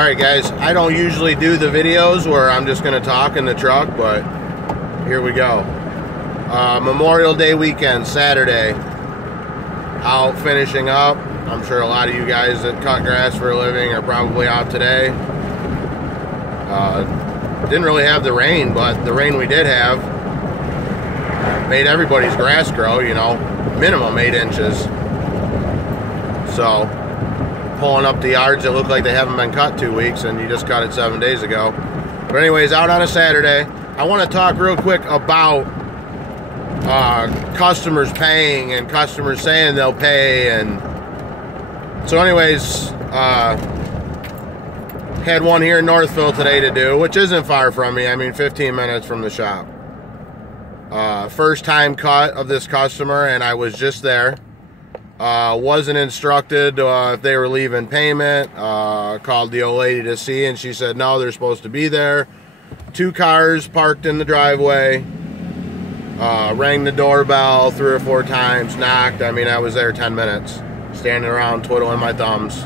Alright guys, I don't usually do the videos where I'm just going to talk in the truck, but here we go. Memorial Day weekend, Saturday. Out finishing up. I'm sure a lot of you guys that cut grass for a living are probably out today. Didn't really have the rain, but the rain we did have made everybody's grass grow, you know, minimum 8 inches. So, pulling up the yards that look like they haven't been cut 2 weeks, and you just cut it 7 days ago. But anyways, out on a Saturday, I want to talk real quick about customers paying and customers saying they'll pay. And so anyways, had one here in Northville today to do, which isn't far from me. I mean, 15 minutes from the shop. First time cut of this customer, and I was just there. Wasn't instructed if they were leaving payment. Called the old lady to see, and she said no, they're supposed to be there. 2 cars parked in the driveway. Rang the doorbell 3 or 4 times, knocked. I mean, I was there 10 minutes, standing around twiddling my thumbs.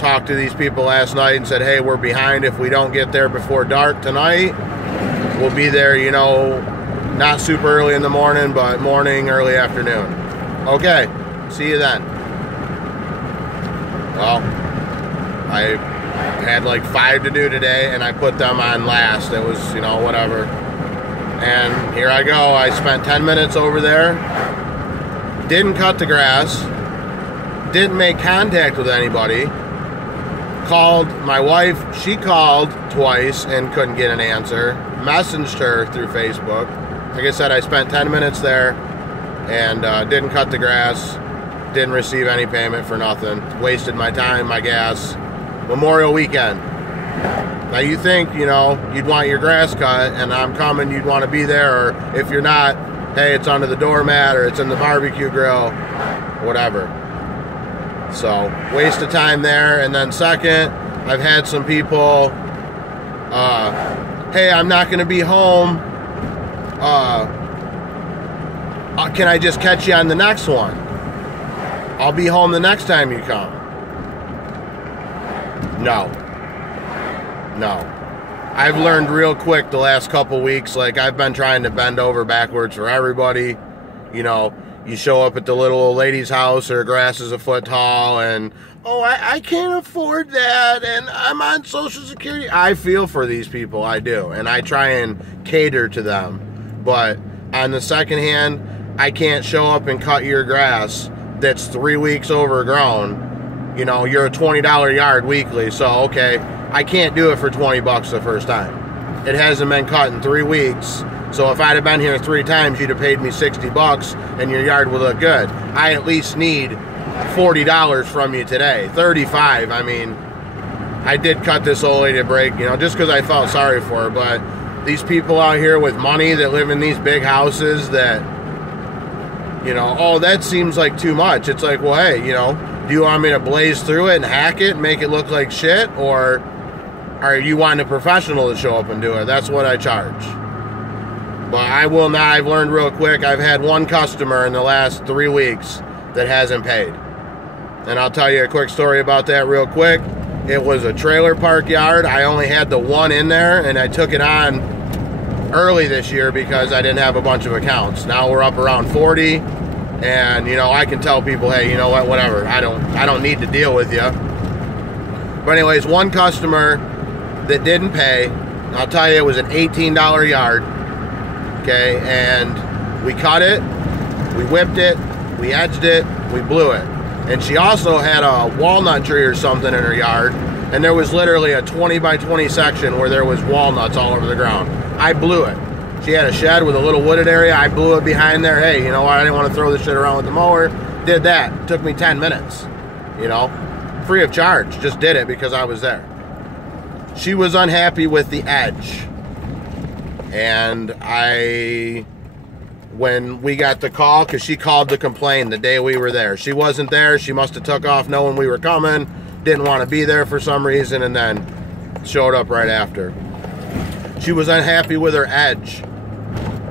Talked to these people last night and said, hey, we're behind. If we don't get there before dark tonight, we'll be there, you know, not super early in the morning, but morning, early afternoon. Okay, see you then. Well, I had like 5 to do today, and I put them on last. It was, you know, whatever. And here I go. I spent 10 minutes over there. Didn't cut the grass. Didn't make contact with anybody. Called my wife. She called twice and couldn't get an answer. Messaged her through Facebook. Like I said, I spent 10 minutes there and didn't cut the grass. Didn't receive any payment for nothing. Wasted my time, my gas. Memorial weekend. Now you think, you know, you'd want your grass cut and I'm coming, you'd want to be there, or if you're not, hey, it's under the doormat or it's in the barbecue grill, whatever. So, waste of time there. And then second, I've had some people, hey, I'm not going to be home. Can I just catch you on the next one? I'll be home the next time you come. No. I've learned real quick the last couple weeks, like I've been trying to bend over backwards for everybody. You know, you show up at the little old lady's house, her grass is a foot tall, and, oh, I can't afford that, and I'm on Social Security. I feel for these people, I do, and I try and cater to them. But on the second hand, I can't show up and cut your grass that's 3 weeks overgrown. You know, you're a $20 yard weekly, so okay, I can't do it for 20 bucks the first time. It hasn't been cut in 3 weeks, so if I'd have been here 3 times, you'd have paid me 60 bucks and your yard would look good. I at least need $40 from you today, 35. I mean, I did cut this old lady a break, you know, just because I felt sorry for her, but these people out here with money that live in these big houses that, you know, oh, that seems like too much. It's like, well, hey, you know, do you want me to blaze through it and hack it and make it look like shit? Or are you wanting a professional to show up and do it? That's what I charge. But I will not. I've learned real quick. I've had one customer in the last 3 weeks that hasn't paid. And I'll tell you a quick story about that real quick. It was a trailer park yard. I only had the one in there, and I took it on early this year because I didn't have a bunch of accounts. Now we're up around 40. And, you know, I can tell people, hey, you know what, whatever. I don't need to deal with you. But anyways, one customer that didn't pay, I'll tell you, it was an $18 yard. Okay, and we cut it, we whipped it, we edged it, we blew it. And she also had a walnut tree or something in her yard, and there was literally a 20 by 20 section where there was walnuts all over the ground. I blew it. She had a shed with a little wooded area. I blew it behind there. Hey, you know what? I didn't want to throw this shit around with the mower. Did that. It took me 10 minutes. You know, free of charge. Just did it because I was there. She was unhappy with the edge. And when we got the call, because she called to complain the day we were there. She wasn't there. She must have took off knowing we were coming. Didn't want to be there for some reason, and then showed up right after. She was unhappy with her edge.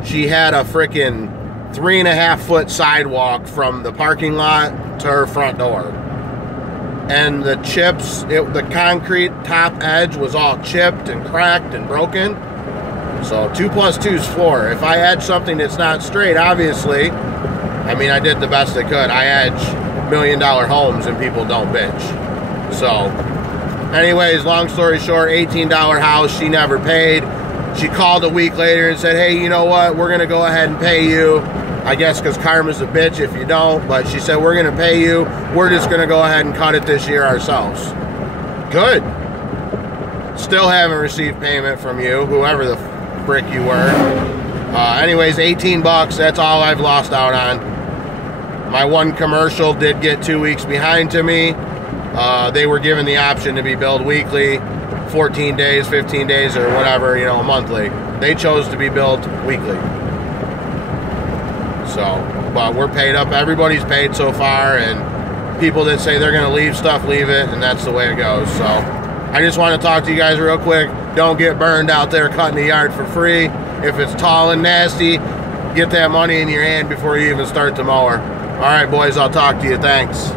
She had a freaking 3.5 foot sidewalk from the parking lot to her front door. and the chips, the concrete top edge was all chipped and cracked and broken. So 2 + 2 is 4. If I edge something that's not straight, obviously, I mean, I did the best I could. I edge $1 million homes and people don't bitch. So anyways, long story short, $18 house, she never paid. She called a week later and said, hey, you know what, we're going to go ahead and pay you. I guess because karma's a bitch if you don't, but she said, we're going to pay you. We're just going to go ahead and cut it this year ourselves. Good. Still haven't received payment from you, whoever the frick you were. Anyways, 18 bucks, that's all I've lost out on. My one commercial did get 2 weeks behind to me. They were given the option to be billed weekly, 14 days, 15 days, or whatever, you know, monthly. They chose to be billed weekly. So, but we're paid up. Everybody's paid so far, and people that say they're going to leave stuff, leave it, and that's the way it goes. So, I just want to talk to you guys real quick. Don't get burned out there cutting the yard for free. If it's tall and nasty, get that money in your hand before you even start the mower. All right, boys, I'll talk to you. Thanks.